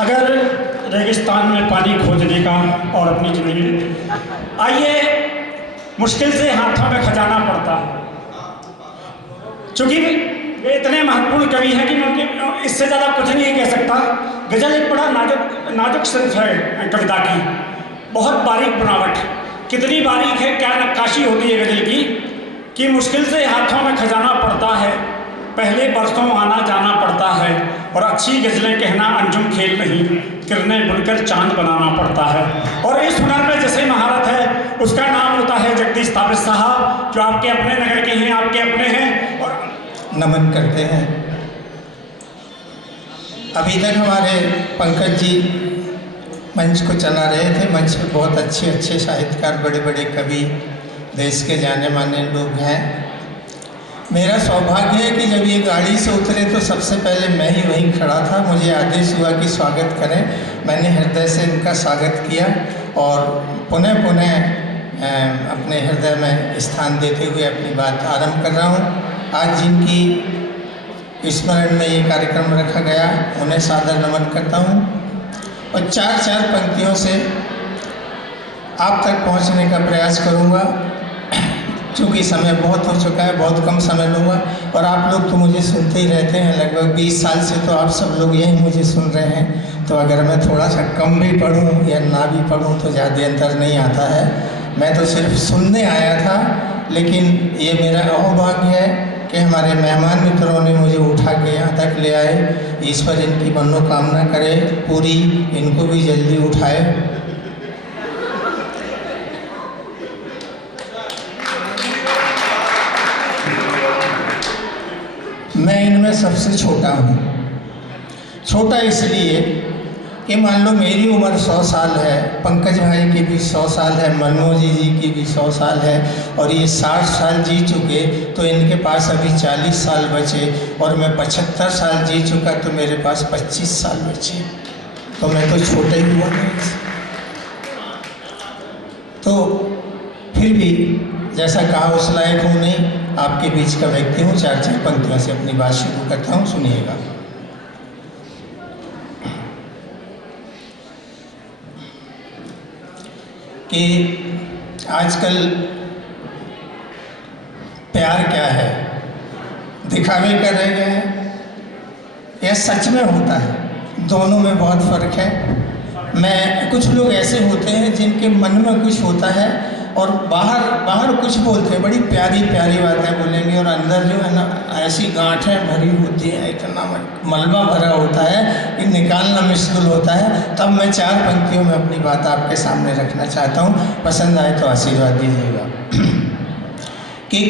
अगर रेगिस्तान में पानी खोजने का और अपनी ज़िंदगी, आइए मुश्किल से हाथों में खजाना पड़ता है। चूँकि वे इतने महत्वपूर्ण कवि हैं कि मैं उनके इससे ज़्यादा कुछ नहीं कह सकता। गज़ल एक बड़ा नाजुक सिंफ है कविता की, बहुत बारीक बनावट, कितनी बारीक है, क्या नक्काशी होती है गज़ल की कि मुश्किल से हाथों में खजाना पड़ता है, पहले बरसों आना जाना पड़ता है, और अच्छी गज़लें कहना अंजुम खेल नहीं, किरणें बुनकर चांद बनाना पड़ता है। और इस हुनर में जैसे महारत है उसका नाम होता है जगदीश ताबिश साहब, जो आपके अपने नगर के हैं, आपके अपने हैं और नमन करते हैं। अभी तक हमारे पंकज जी मंच को चला रहे थे। मंच पे बहुत अच्छे अच्छे साहित्यकार, बड़े बड़े कवि, देश के जाने माने लोग हैं। मेरा सौभाग्य है कि जब ये गाड़ी से उतरे तो सबसे पहले मैं ही वहीं खड़ा था। मुझे आदेश हुआ कि स्वागत करें। मैंने हृदय से इनका स्वागत किया और पुनः पुनः अपने हृदय में स्थान देते हुए अपनी बात आरंभ कर रहा हूँ। आज जिनकी स्मरण में ये कार्यक्रम रखा गया उन्हें सादर नमन करता हूँ और चार चार पंक्तियों से आप तक पहुँचने का प्रयास करूँगा। चूँकि समय बहुत हो चुका है, बहुत कम समय लूँगा और आप लोग तो मुझे सुनते ही रहते हैं। लगभग 20 साल से तो आप सब लोग यही मुझे सुन रहे हैं, तो अगर मैं थोड़ा सा कम भी पढ़ूँ या ना भी पढ़ूँ तो ज़्यादा अंतर नहीं आता है। मैं तो सिर्फ सुनने आया था, लेकिन ये मेरा अहोभाग्य है कि हमारे मेहमान मित्रों ने मुझे उठा के यहाँ तक ले आए। ईश्वर इनकी मनोकामना करे पूरी, इनको भी जल्दी उठाए। मैं इनमें सबसे छोटा हूँ। छोटा इसलिए कि मान लो मेरी उम्र 100 साल है, पंकज भाई की भी 100 साल है, मनमोहन जी की भी 100 साल है और ये 60 साल जी चुके, तो इनके पास अभी 40 साल बचे और मैं 75 साल जी चुका तो मेरे पास 25 साल बचे, तो मैं तो छोटा ही हुआ नहीं। तो फिर भी जैसा कहा उस लायक हूँ नहीं, आपके बीच का व्यक्ति हूँ। चार चार पंक्तियों से अपनी बात शुरू करता हूँ, सुनिएगा। कि आजकल प्यार क्या है, दिखावे का रह गया है या सच में होता है? दोनों में बहुत फर्क है। कुछ लोग ऐसे होते हैं जिनके मन में कुछ होता है और बाहर कुछ बोलते हैं, बड़ी प्यारी प्यारी बातें बोलेंगे और अंदर जो है ना ऐसी गांठें भरी होती हैं, इतना मलबा भरा होता है कि निकालना मुश्किल होता है। तब मैं चार पंक्तियों में अपनी बात आपके सामने रखना चाहता हूँ, पसंद आए तो आशीर्वाद दीजिएगा। कि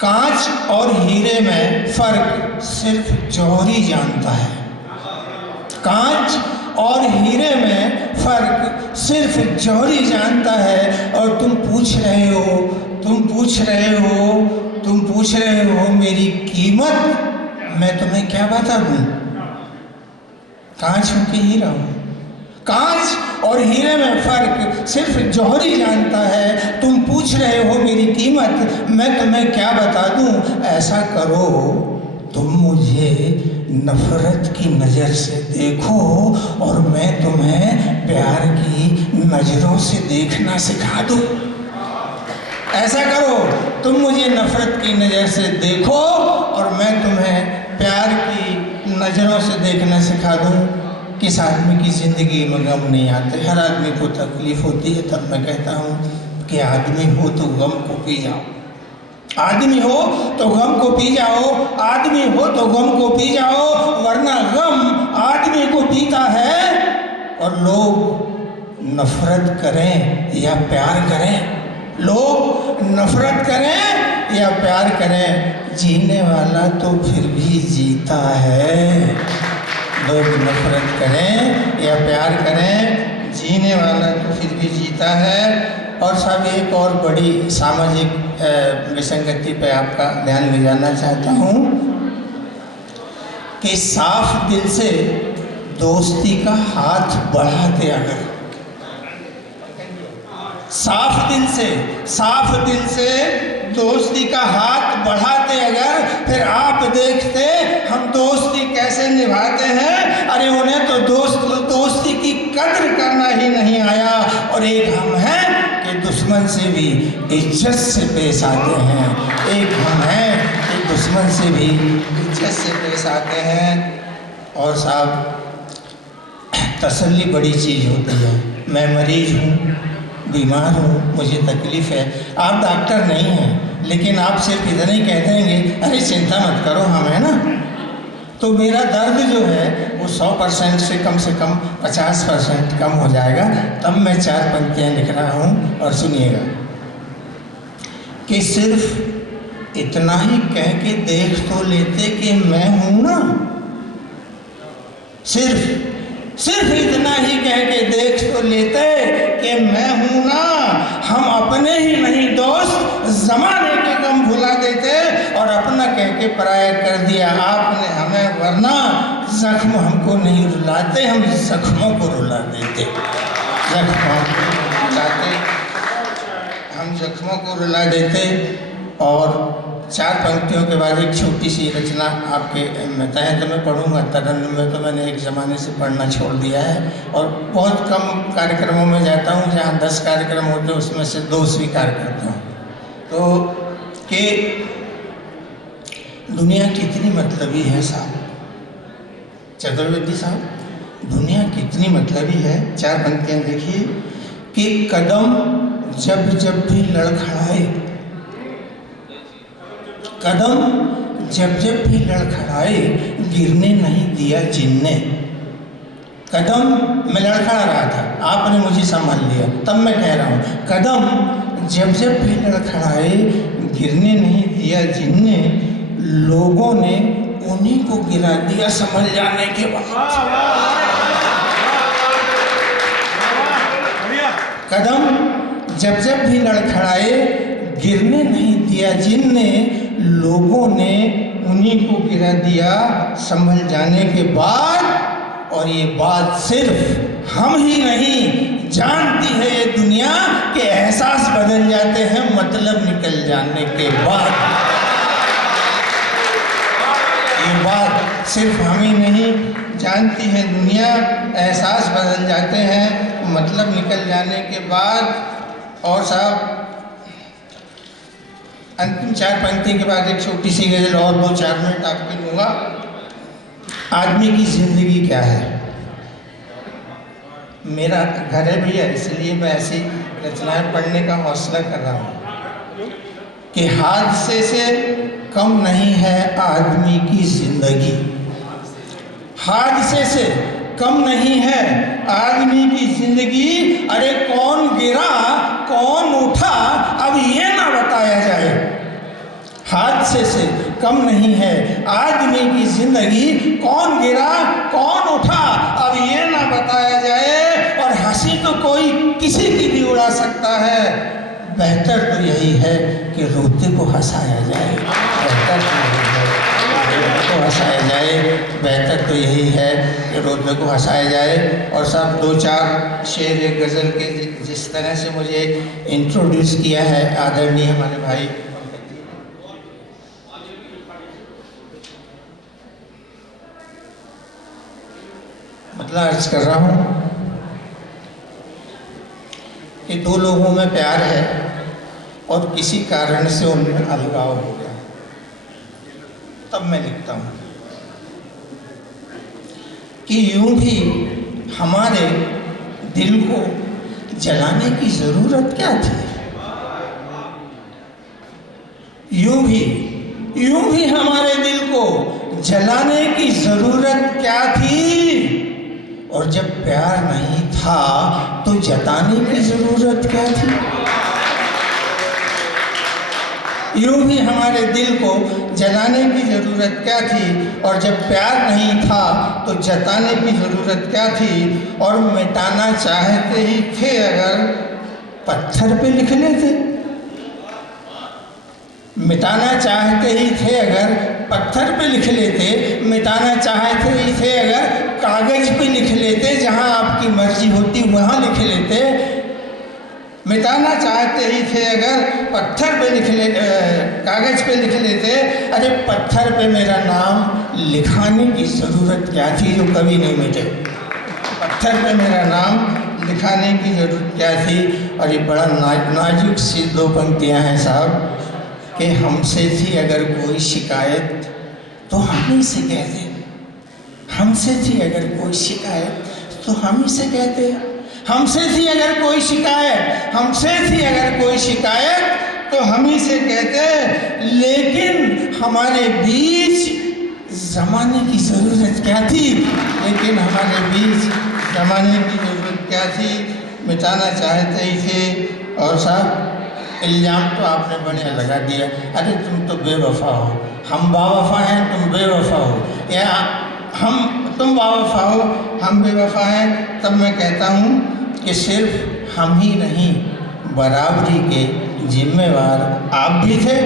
कांच और हीरे में फर्क सिर्फ जौहरी जानता है। कांच और हीरे में फर्क सिर्फ जौहरी जानता है। और तुम पूछ रहे हो मेरी कीमत, मैं तुम्हें क्या बता दूं? कांच हूं कि हीरा हूं? कांच और हीरे में फर्क सिर्फ जौहरी जानता है। तुम पूछ रहे हो मेरी कीमत, मैं तुम्हें क्या बता दूं? ऐसा करो तुम मुझे नफरत की नज़र से देखो और मैं तुम्हें प्यार की नज़रों से देखना सिखा दूं। ऐसा करो तुम मुझे नफरत की नज़र से देखो और मैं तुम्हें प्यार की नज़रों से देखना सिखा दूं। किस आदमी की ज़िंदगी में गम नहीं आते? हर आदमी को तकलीफ़ होती है। तब मैं कहता हूँ कि आदमी हो तो गम को पी जाओ, आदमी हो तो गम को पी जाओ, आदमी हो तो गम को पी जाओ, वरना गम आदमी को पीता है। और लोग नफरत करें या प्यार करें, लोग नफरत करें या प्यार करें, जीने वाला तो फिर भी जीता है। लोग नफरत करें या प्यार करें, जीने वाला तो फिर भी जीता है। और सब एक और बड़ी सामाजिक विसंगति पे आपका ध्यान ले जाना चाहता हूँ कि साफ दिल से दोस्ती का हाथ बढ़ाते, अगर साफ दिल से दोस्ती का हाथ बढ़ाते अगर, फिर आप देखते हम दोस्ती कैसे निभाते हैं। अरे उन्हें तो दोस्ती की कद्र करना ही नहीं आया। और एक हम हैं कि दुश्मन से भी इज्जत से पेश आते हैं। एक हम हैं कि दुश्मन से भी इज्जत से पेश आते हैं। और साहब, तसल्ली बड़ी चीज़ होती है। मैं मरीज हूँ, बीमार हूँ, मुझे तकलीफ़ है। आप डॉक्टर नहीं हैं, लेकिन आप सिर्फ इतना ही कह देंगे अरे चिंता मत करो, हम है ना, तो मेरा दर्द जो है वो 100% से कम 50% कम हो जाएगा। तब मैं 4 पंक्तियाँ लिख रहा हूँ और सुनिएगा कि सिर्फ इतना ही कह के देख तो लेते कि मैं हूँ ना, सिर्फ इतना ही कह के देख तो लेते कि मैं हूं ना। हम अपने ही नहीं दोस्त, जमाने के गम भुला देते और अपना कह के पराया कर दिया आपने हमें, वरना जख्म हमको नहीं रुलाते, हम जख्मों को रुला देते। हम जख्मों को रुला देते। और 4 पंक्तियों के बाद एक छोटी सी रचना आपके बताएं तो मैं पढ़ूंगा। तरन्नुम में तो मैंने एक ज़माने से पढ़ना छोड़ दिया है और बहुत कम कार्यक्रमों में जाता हूँ, जहाँ 10 कार्यक्रम होते हैं उसमें से 2 स्वीकार करता हूँ। तो कि दुनिया कितनी मतलबी है साहब, चतुर्वेदी साहब, दुनिया कितनी मतलबी है। 4 पंक्तियाँ देखिए कि कदम जब भी लड़खड़ाए, कदम जब भी लड़खड़ाए, गिरने नहीं दिया जिनने। कदम मैं लड़खड़ा रहा था, आपने मुझे संभाल लिया, तब मैं कह रहा हूँ कदम जब भी लड़खड़ाए, गिरने नहीं दिया जिनने, लोगों ने उन्हीं को गिरा दिया संभल जाने के बाद। कदम जब भी लड़खड़ाए, गिरने नहीं दिया जिनने, लोगों ने उन्हीं को गिरा दिया संभल जाने के बाद। और ये बात सिर्फ हम ही नहीं जानती है ये दुनिया, के एहसास बदल जाते हैं मतलब निकल जाने के बाद। ये बात सिर्फ हम ही नहीं जानती है दुनिया, एहसास बदल जाते हैं मतलब निकल जाने के बाद। और साहब, अंतिम 4 पंक्ति के बाद एक छोटी सी गजल और 2-4 मिनट आपको दूंगा। आदमी की जिंदगी क्या है? मेरा घर है भैया, इसलिए मैं ऐसी रचनाएं पढ़ने का हौसला कर रहा हूँ कि हादसे से कम नहीं है आदमी की जिंदगी, हादसे से कम नहीं है आदमी की जिंदगी। अरे कौन गिरा कौन उठा अब ये ना बताया जाए, हादसे से कम नहीं है आदमी की जिंदगी। कौन गिरा कौन उठा अब ये ना बताया जाए। और हंसी तो कोई किसी की भी उड़ा सकता है, बेहतर तो यही है कि रोते को हंसाया जाए। बेहतर तो यही है को हंसाया जाए, बेहतर तो यही है कि रोते को हंसाया जाए। और सब 2-4 शेर एक गज़ल के जिस तरह से मुझे इंट्रोड्यूस किया है आदरणीय हमारे भाई, मतलब अर्ज कर रहा हूँ कि 2 लोगों में प्यार है और किसी कारण से उनमें अलगाव हो गया। तब मैं लिखता हूँ कि यूं भी हमारे दिल को जलाने की जरूरत क्या थी। यूं भी हमारे दिल को जलाने की जरूरत क्या थी। और जब प्यार नहीं था तो जताने की जरूरत क्या थी। यूं भी हमारे दिल को जलाने की ज़रूरत क्या थी। और जब प्यार नहीं था तो जताने की ज़रूरत क्या थी। और मिटाना चाहते ही थे अगर पत्थर पे लिख लेते, मिटाना चाहते ही थे अगर पत्थर पे लिख लेते, मिटाना चाहते ही थे अगर कागज़ पे लिख लेते, जहाँ आपकी मर्जी होती वहाँ लिख लेते। मिटाना चाहते ही थे अगर पत्थर पे लिख ले, कागज़ पे लिख लेते। अरे पत्थर पे मेरा नाम लिखाने की ज़रूरत क्या थी जो कभी नहीं मिटे। पत्थर पे मेरा नाम लिखाने की ज़रूरत क्या थी। और ये बड़ा नाजुक सी दो पंक्तियाँ हैं साहब कि हमसे थी अगर कोई शिकायत तो हम ही से कहते। हमसे थी अगर कोई शिकायत तो हम ही से कहते। हमसे थी अगर कोई शिकायत, हमसे थी अगर कोई शिकायत तो हम ही से कहते। लेकिन हमारे बीच ज़माने की ज़रूरत क्या थी। लेकिन हमारे बीच ज़माने की ज़रूरत क्या थी। मिटाना चाहते ही थे। और साहब इल्ज़ाम तो आपने बढ़िया लगा दिया। अरे तुम तो बेवफा हो, हम बावफा हैं, तुम बेवफा हो, या तुम बावफा हो, हम बेवफा हैं। तब मैं कहता हूँ कि सिर्फ हम ही नहीं, बराबरी के जिम्मेवार आप भी थे।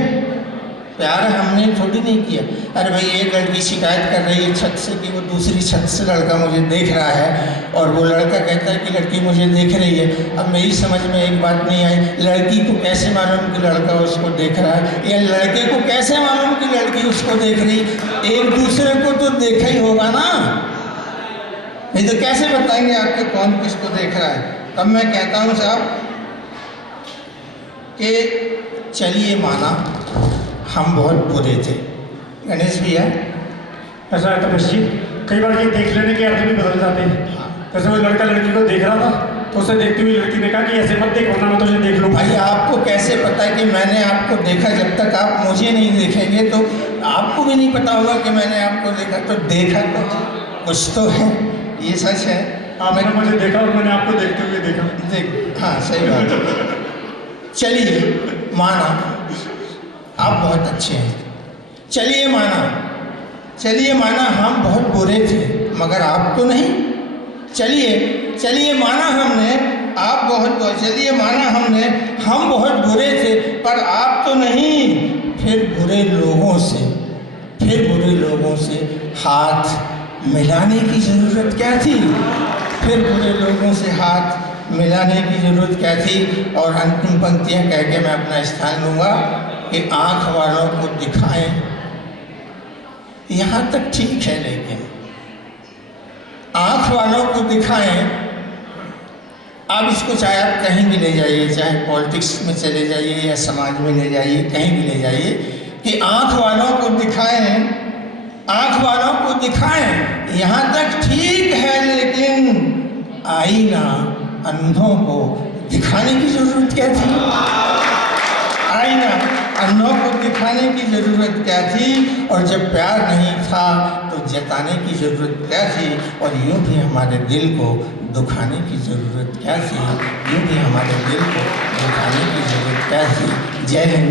प्यार हमने थोड़ी नहीं किया। अरे भाई एक लड़की शिकायत कर रही है छत से कि वो दूसरी छत से लड़का मुझे देख रहा है, और वो लड़का कहता है कि लड़की मुझे देख रही है। अब मेरी समझ में एक बात नहीं आई, लड़की को कैसे मालूम कि लड़का उसको देख रहा है, या लड़के को कैसे मालूम कि लड़की उसको देख रही। एक दूसरे को तो देखा ही होगा ना, नहीं तो कैसे बताएंगे आपके कौन किसको देख रहा है। तब मैं कहता हूँ साहब कि चलिए माना हम बहुत बुरे थे। गणेश भैया ऐसा है तपेश जी, कई बार ये देख लेने के अर्थ भी बदल जाते हैं। जैसे वो लड़का लड़की को देख रहा था तो उसे देखती हुई लड़की ने कहा कि ऐसे मत देख वरना मैं तुझे देख लूँ। भाई आपको कैसे पता है कि मैंने आपको देखा। जब तक आप मुझे नहीं देखेंगे तो आपको भी नहीं पता होगा कि मैंने आपको देखा। तो देखा तो कुछ तो है, ये सच है। आपने मुझे देखा और मैंने आपको देखते हुए देखा। देख हाँ सही बात है। चलिए माना आप बहुत अच्छे हैं। चलिए माना हम बहुत बुरे थे मगर आप तो नहीं। चलिए माना हमने आप बहुत, चलिए माना हमने हम बहुत बुरे थे पर आप तो नहीं। फिर बुरे लोगों से हाथ मिलाने की ज़रूरत क्या थी। फिर बुरे लोगों से हाथ मिलाने की ज़रूरत क्या थी। और अंतिम पंक्तियाँ कह के मैं अपना स्थान लूँगा कि आँख वालों को दिखाएं। यहाँ तक ठीक है, लेकिन आँख वालों को दिखाएं। आप इसको चाहे आप कहीं भी ले जाइए, चाहे पॉलिटिक्स में चले जाइए या समाज में ले जाइए, कहीं भी ले जाइए, कि आँख वालों को दिखाएं। यहाँ तक ठीक है, लेकिन आईना अंधों को दिखाने की ज़रूरत क्या थी। आईना अंधों को दिखाने की ज़रूरत क्या थी। और जब प्यार नहीं था तो जताने की ज़रूरत क्या थी। और यूँ भी हमारे दिल को दुखाने की ज़रूरत क्या थी। क्या थी। जय हिंद,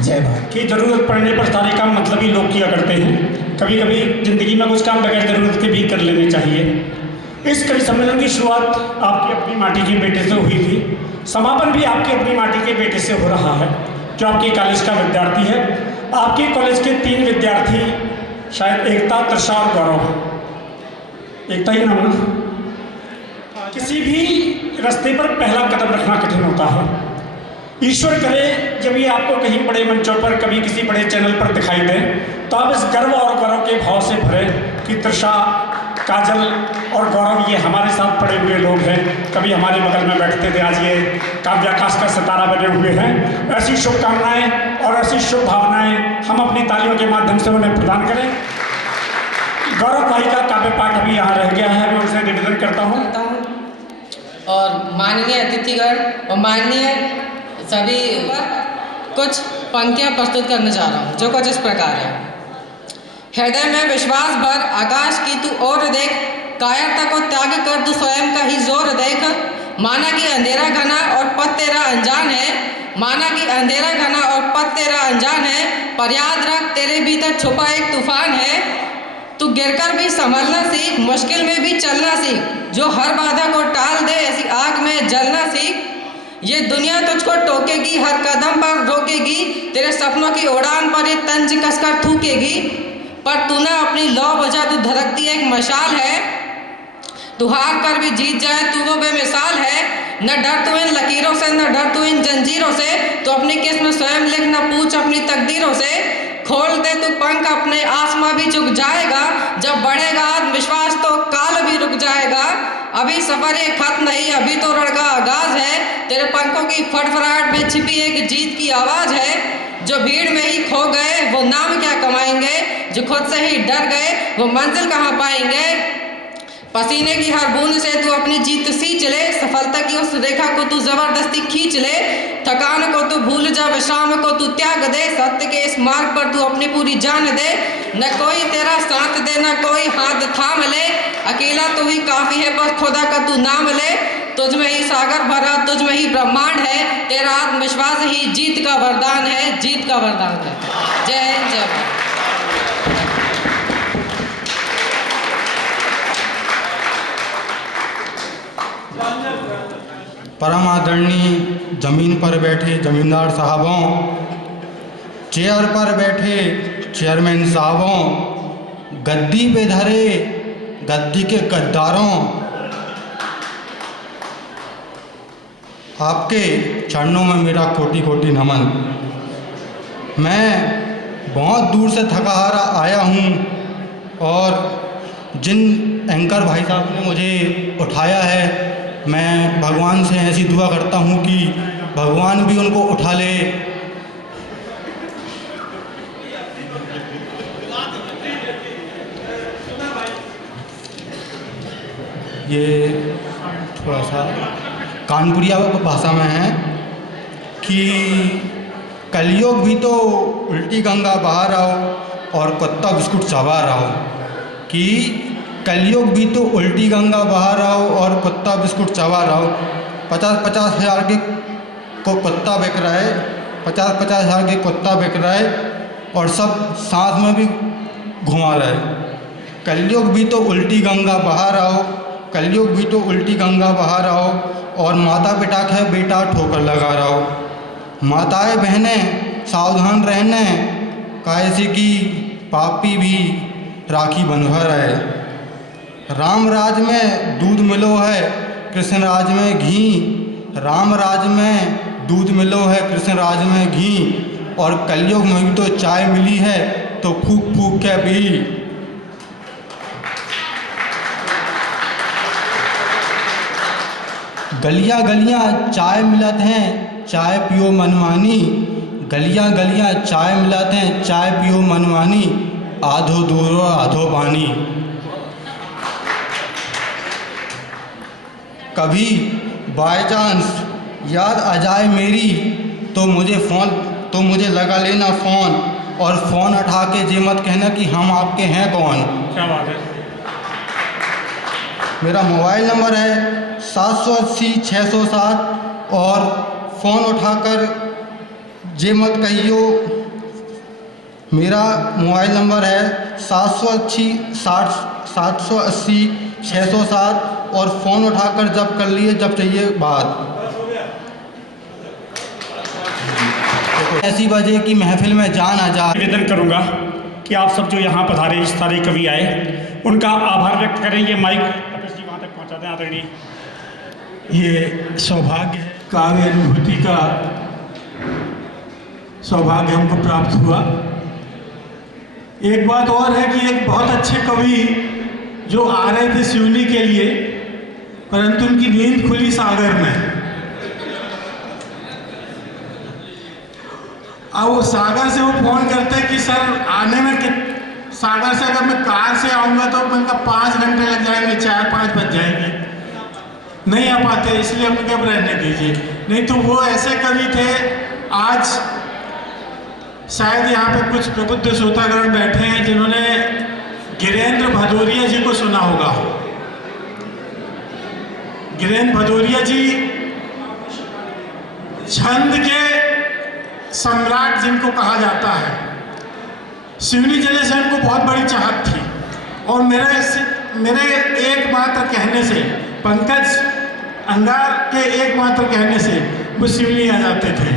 जय भारत। कि ज़रूरत पड़ने पर सारे काम मतलब ही लोग किया करते हैं। कभी कभी ज़िंदगी में कुछ काम बगैर ज़रूरत के भी कर लेने चाहिए। इस कवि सम्मेलन की शुरुआत आपकी अपनी माटी के बेटे से हुई थी, समापन भी आपकी अपनी माटी के बेटे से हो रहा है जो आपके कॉलेज का विद्यार्थी है। आपके कॉलेज के 3 विद्यार्थी, शायद एकता, तृषा और गौरव, एकता ही नाम ना। किसी भी रास्ते पर पहला कदम रखना कठिन होता है। ईश्वर करे जब ये आपको कहीं बड़े मंचों पर, कभी किसी बड़े चैनल पर दिखाई दे तो आप इस गर्व और गौरव के भाव से भरे कि तृषा, काजल और गौरव ये हमारे साथ पड़े हुए लोग हैं। कभी हमारे बगल में बैठते थे, आज ये काव्याकाश का सितारा बने हुए हैं। ऐसी शुभकामनाएं और ऐसी शुभ भावनाएं हम अपनी तालियों के माध्यम से उन्हें प्रदान करें। गौरव भाई का काव्य पाठ अभी यहाँ रह गया है, मैं उसे निवेदन करता हूँ। और माननीय अतिथिगण और माननीय सभी कुछ पंक्तियाँ प्रस्तुत करने जा रहा हूँ जो कुछ इस प्रकार है। हृदय में विश्वास भर, आकाश की तू और देख, कायरता को त्याग कर तू स्वयं का ही जोर देख। माना कि अंधेरा घना और पथ तेरा अनजान है, माना कि अंधेरा घना और पथ तेरा अनजान है, पर याद रख तेरे भीतर छुपा एक तूफान है। तू गिरकर भी संभलना सीख, मुश्किल में भी चलना सीख, जो हर बाधा को टाल दे ऐसी आग में जलना सीख। ये दुनिया तुझको टोकेगी, हर कदम पर रोकेगी, तेरे सपनों की उड़ान पर ये तंज कसकर थूकेगी, पर तू ना अपनी लौ बुझा, तू धड़कती एक मशाल है। तू हार कर भी जीत जाए तू वो बेमिसाल है। न डर तू इन लकीरों से, न डर तू इन जंजीरों से। तो अपनी किस्म स्वयं लिख, न पूछ अपनी तकदीरों से। खोल दे तू पंख अपने, आसमां भी झुक जाएगा। जब बढ़ेगा आत्मविश्वास तो काल भी रुक जाएगा। अभी सफर ये खत्म नहीं, अभी तो रण का आगाज है। तेरे पंखों की फड़फड़ाहट में छिपी एक जीत की आवाज है। जो भीड़ में ही खो गए वो नाम क्या कमाएंगे, जो खुद से ही डर गए वो मंजिल कहाँ पाएंगे। पसीने की हर बूंद से तू अपनी जीत सींच ले, सफलता की उस रेखा को तू जबरदस्ती खींच ले। थकान को तू भूल जा, विश्राम को तू त्याग दे। सत्य के इस मार्ग पर तू अपनी पूरी जान दे। न कोई तेरा साथ दे, न कोई हाथ थाम ले। अकेला तू ही काफी है, बस खुदा का तू नाम ले। तुझ में ही सागर भरा, तुझ में ही ब्रह्मांड है। तेरा आत्मविश्वास ही जीत का वरदान है, जीत का वरदान है। जय हिंद, जय भारत। परम आदरणीय जमीन पर बैठे जमींदार साहबों, चेयर पर बैठे चेयरमैन साहबों, गद्दी पे धरे गद्दी के गद्दारों, आपके चरणों में मेरा कोटि कोटि नमन। मैं बहुत दूर से थका हारा आया हूँ और जिन एंकर भाई साहब ने मुझे उठाया है, मैं भगवान से ऐसी दुआ करता हूँ कि भगवान भी उनको उठा ले। ये थोड़ा सा कानपुरिया भाषा में है कि कलयुग भी तो उल्टी गंगा बहा रहो और कुत्ता बिस्कुट चबा रहो। कि कलयुग भी तो उल्टी गंगा बहा रहो और कुत्ता बिस्कुट चबा रहो। 50-50 हज़ार के को कुत्ता बिक रहा है, 50-50 हज़ार के कुत्ता बिक रहा है और सब साथ में भी घुमा रहा है। कलयुग भी तो उल्टी गंगा बहा रहो, कलयुग भी तो उल्टी गंगा बहा रहो और माता पिता के बेटा ठोकर लगा रहो। माताएं बहनें सावधान रहने, कैसे कि पापी भी राखी बंधवा रहे। राम राज में दूध मिलो है, कृष्ण राज में घी। राम राज में दूध मिलो है, कृष्ण राज में घी। और कलयुग में भी तो चाय मिली है, तो फूक फूक के पी। गलियां गलियां चाय मिलत हैं, चाय पियो मनमानी। गलियां गलियां चाय मिलत हैं, चाय पियो मनमानी। आधो दूरो आधो पानी। कभी बाय चांस याद आ जाए मेरी, तो मुझे लगा लेना फ़ोन और फ़ोन उठा के ये मत कहना कि हम आपके हैं कौन। क्या बात है। मेरा मोबाइल नंबर है 780-607 और फ़ोन उठाकर ये मत कहियो। मेरा मोबाइल नंबर है 780-607 और फ़ोन उठाकर जब कर लिए जब चाहिए बात। ऐसी वजह की महफिल में जान आ जाए। निवेदन करूंगा कि आप सब जो यहाँ पधारे इस सारे कवि आए, उनका आभार व्यक्त करें। ये माइक तपेश जी वहाँ तक पहुँचा दें आदरणीय। ये सौभाग्य है, काव्य अनुभूति का सौभाग्य हमको प्राप्त हुआ। एक बात और है कि एक बहुत अच्छे कवि जो आ रहे थे सिवनी के लिए, परंतु उनकी नींद खुली सागर में। अब वो सागर से वो फोन करते हैं कि सर आने में सागर से अगर मैं कार से आऊँगा तो उनका 5 घंटे लग जाएंगे, 4-5 बज जाएंगे, नहीं आ पाते, इसलिए हमने कब रहने दीजिए। नहीं तो वो ऐसे कवि थे। आज शायद यहाँ पे कुछ प्रबुद्ध श्रोतागण बैठे हैं जिन्होंने गिरेंद्र भदौरिया जी को सुना होगा। गिरेंद्र भदौरिया जी छंद के सम्राट जिनको कहा जाता है। सिवनी जिले से उनको बहुत बड़ी चाहत थी और मेरे एकमात्र कहने से, पंकज अंगार के एकमात्र कहने से वो सिवनी आ जाते थे।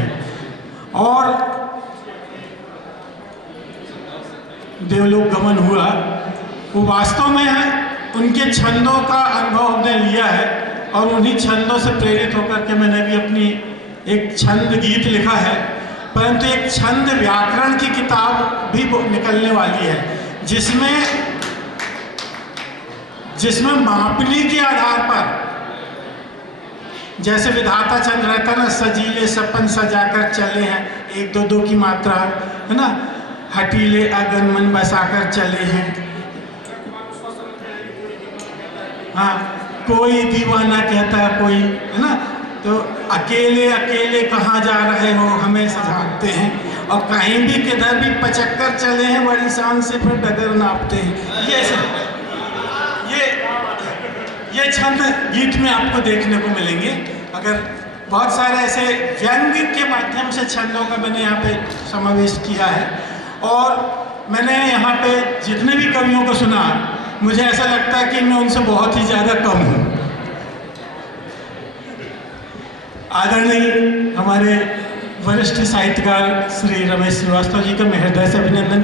और देवलोक गमन हुआ। वो वास्तव में उनके छंदों का अनुभव हमने लिया है और उन्हीं छंदों से प्रेरित होकर के मैंने भी अपनी एक छंद गीत लिखा है। परंतु एक छंद व्याकरण की किताब भी निकलने वाली है जिसमें मापनी के आधार पर, जैसे विधाता चंद्र रहता ना, सजीले सपन सजाकर चले हैं, 1 2 2 की मात्रा है ना, हटीले अगन मन बसाकर चले हैं। हाँ, कोई दीवाना कहता है कोई, है ना, तो अकेले अकेले कहाँ जा रहे हो हमें सजाते हैं, और कहीं भी किधर भी पचक्कर चले हैं, बड़ी शान से फिर डगर नापते हैं। ये छंद गीत में आपको देखने को मिलेंगे। अगर बहुत सारे ऐसे व्यंग के माध्यम से छंदों का मैंने यहाँ पे समावेश किया है, और मैंने यहाँ पे जितने भी कवियों को सुना, मुझे ऐसा लगता है कि मैं उनसे बहुत ही ज़्यादा कम हूँ। आदरणीय हमारे वरिष्ठ साहित्यकार श्री रमेश श्रीवास्तव जी का मैं हृदय से अभिनंदन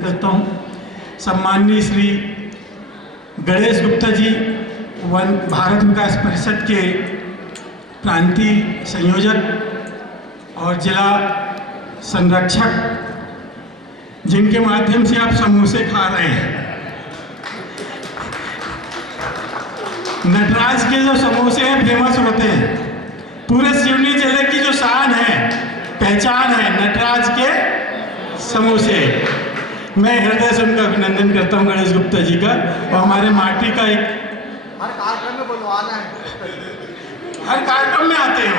करता हूँ। सम्माननीय श्री गणेश गुप्ता जी, भारत विकास परिषद के प्रांतीय संयोजक और जिला संरक्षक, जिनके माध्यम से आप समोसे खा रहे हैं। नटराज के जो समोसे हैं फेमस होते हैं, पूरे सिवनी जिले की जो शान है, पहचान है, नटराज के समोसे। मैं हृदय से उनका अभिनंदन करता हूँ, गणेश गुप्ता जी का। और हमारे माटी का एक हर कार्यक्रम में बुलवाना है, हर कार्यक्रम में आते हो,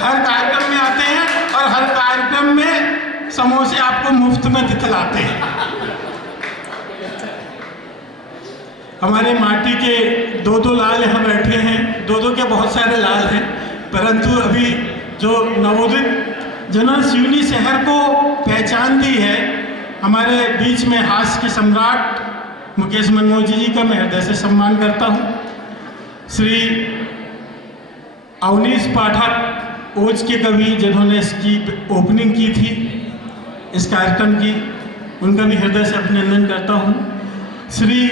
हर कार्यक्रम में आते हैं, और हर कार्यक्रम में समोसे आपको मुफ्त में दिखलाते हैं। हमारे माटी के 2 2 लाल यहाँ बैठे हैं, 2 2 के बहुत सारे लाल हैं, परंतु अभी जो नवोदित जिन्होंने सिवनी शहर को पहचान दी है, हमारे बीच में हास्य के सम्राट मुकेश मनमोजी जी का मैं हृदय से सम्मान करता हूँ। श्री अवनीश पाठक ओज के कवि, जिन्होंने इसकी ओपनिंग की थी इस कार्यक्रम की, उनका भी हृदय से अभिनंदन करता हूँ। श्री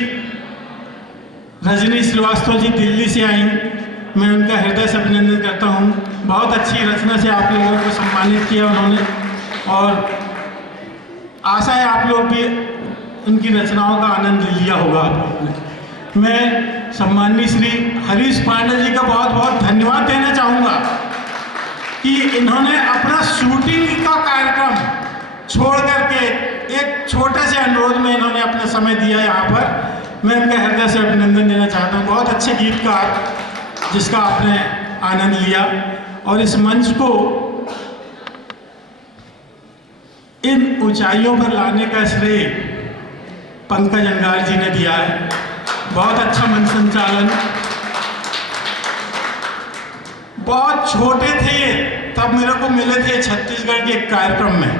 रजनी श्रीवास्तव जी दिल्ली से आई, मैं उनका हृदय से अभिनंदन करता हूँ। बहुत अच्छी रचना से आप लोगों को सम्मानित किया उन्होंने, और आशा है आप लोग भी उनकी रचनाओं का आनंद लिया होगा आप लोगों ने। मैं सम्माननीय श्री हरीश पांडे जी का बहुत बहुत धन्यवाद देना चाहूँगा कि इन्होंने अपना शूटिंग का कार्यक्रम छोड़ करके एक छोटे से अनुरोध में इन्होंने अपना समय दिया यहाँ पर। मैं उनका हृदय से अभिनंदन देना चाहता हूँ। बहुत अच्छे गीतकार जिसका आपने आनंद लिया, और इस मंच को इन ऊंचाइयों पर लाने का श्रेय पंकज अंगार जी ने दिया है। बहुत अच्छा मंच संचालन। बहुत छोटे थे ये, तब मेरे को मिले थे छत्तीसगढ़ के एक कार्यक्रम में,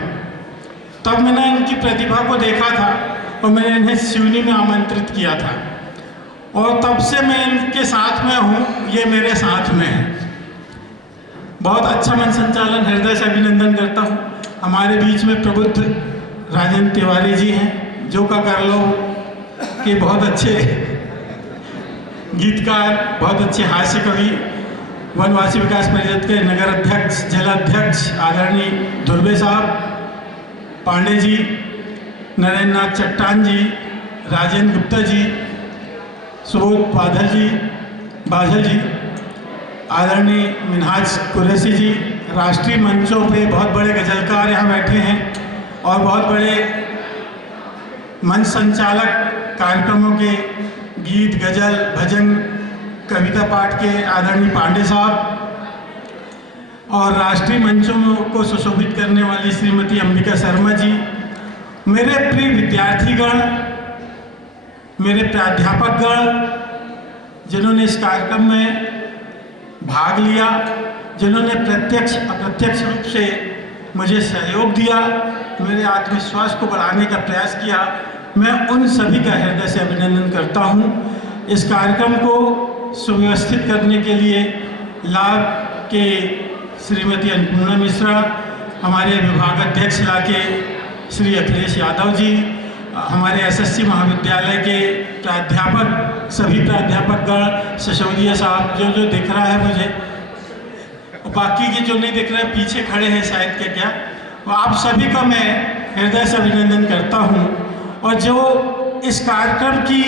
तब मैंने इनकी प्रतिभा को देखा था और मैंने इन्हें सिवनी में आमंत्रित किया था, और तब से मैं इनके साथ में हूँ, ये मेरे साथ में है। बहुत अच्छा मंच संचालन, हृदय से अभिनंदन करता हूँ। हमारे बीच में प्रबुद्ध राजेंद्र तिवारी जी हैं, जो का कर लो के बहुत अच्छे गीतकार, बहुत अच्छे हास्य कवि, वनवासी विकास परिषद के नगर अध्यक्ष, जिला अध्यक्ष आदरणीय धुर्वे साहब, पांडे जी, नरेंद्र नाथ चट्टान जी, राजेंद्र गुप्ता जी, सुबोध बादल जी, आदरणीय मिनहाज कुरैशी जी, राष्ट्रीय मंचों पे बहुत बड़े गजलकार यहाँ बैठे हैं, और बहुत बड़े मंच संचालक कार्यक्रमों के गीत, गजल, भजन, कविता पाठ के आदरणीय पांडे साहब, और राष्ट्रीय मंचों को सुशोभित करने वाली श्रीमती अंबिका शर्मा जी, मेरे प्रिय विद्यार्थीगण, मेरे प्राध्यापकगण, जिन्होंने इस कार्यक्रम में भाग लिया, जिन्होंने प्रत्यक्ष अप्रत्यक्ष रूप से मुझे सहयोग दिया, मेरे आत्मविश्वास को बढ़ाने का प्रयास किया, मैं उन सभी का हृदय से अभिनंदन करता हूँ। इस कार्यक्रम को सुव्यवस्थित करने के लिए लाभ के श्रीमती अन्नपूर्णा मिश्रा, हमारे विभागाध्यक्ष लाके श्री अखिलेश यादव जी, हमारे एसएससी महाविद्यालय के प्राध्यापक, सभी प्राध्यापकगण, सिसोदिया साहब जो दिख रहा है मुझे, और बाकी के जो नहीं दिख रहे पीछे खड़े हैं शायद के क्या, वो आप सभी का मैं हृदय से अभिनंदन करता हूँ। और जो इस कार्यक्रम की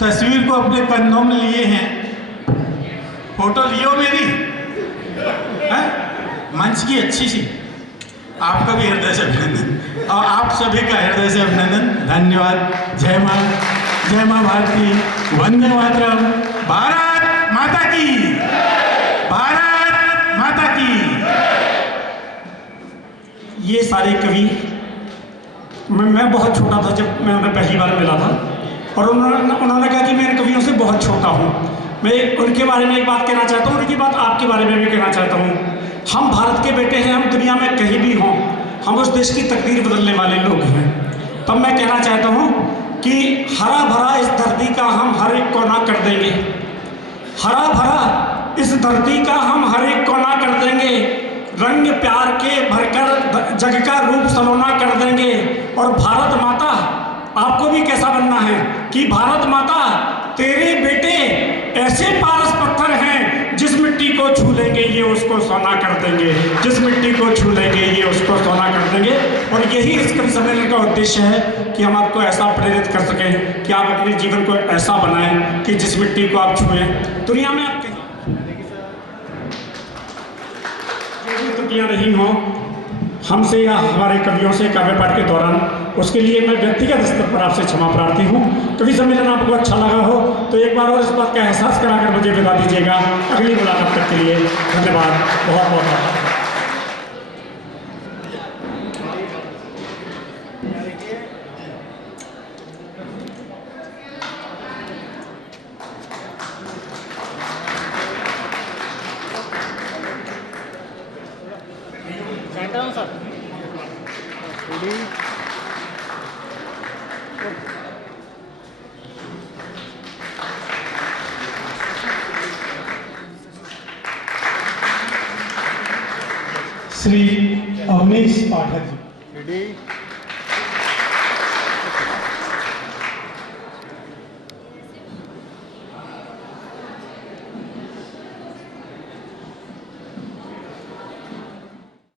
तस्वीर को अपने कंधों में लिए हैं, फोटो लियो मेरी है? मंच की अच्छी सी, आपका भी हृदय से अभिनंदन और आप सभी का हृदय से अभिनंदन। धन्यवाद। जय माँ भारती, वंदे मातरम, भारत माता की, भारत माता की। ये सारे कवि, मैं बहुत छोटा था जब मैं उन्हें पहली बार मिला था, और उन्होंने कहा कि मैं इन कवियों से बहुत छोटा हूँ। मैं उनके बारे में एक बात कहना चाहता हूँ, उनकी बात आपके बारे में भी कहना चाहता हूँ। हम भारत के बेटे हैं, हम दुनिया में कहीं भी हों, हम उस देश की तकदीर बदलने वाले लोग हैं। तब मैं कहना चाहता हूँ कि हरा भरा इस धरती का हम हर एक कोना कर देंगे, हरा भरा इस धरती का हम हर एक कोना कर देंगे, रंग प्यार के भरकर जग का रूप सलोना कर देंगे। और भारत माता, आपको भी कैसा बनना है कि भारत माता तेरे बेटे ऐसे पारस पत्थर हैं, जिस मिट्टी को छू लेंगे ये उसको सोना कर देंगे, जिस मिट्टी को छू लेंगे ये उसको सोना कर देंगे। और यही इस कवि सम्मेलन का उद्देश्य है कि हम आपको ऐसा प्रेरित कर सकें कि आप अपने जीवन को ऐसा बनाएं कि जिस मिट्टी को आप छुएं, दुनिया में आप कहीं त्रुटियाँ नहीं हों हमसे या हमारे कवियों से काव्य पाठ के दौरान। उसके लिए मैं व्यक्तिगत स्तर पर आपसे क्षमा प्रार्थी हूँ। कवि सम्मेलन आपको अच्छा लगा हो तो एक बार और इस बात का एहसास कराकर मुझे विदा दीजिएगा। अगली मुलाकात तक के लिए धन्यवाद, बहुत बहुत आभार। श्री अवनीश पाठक जी।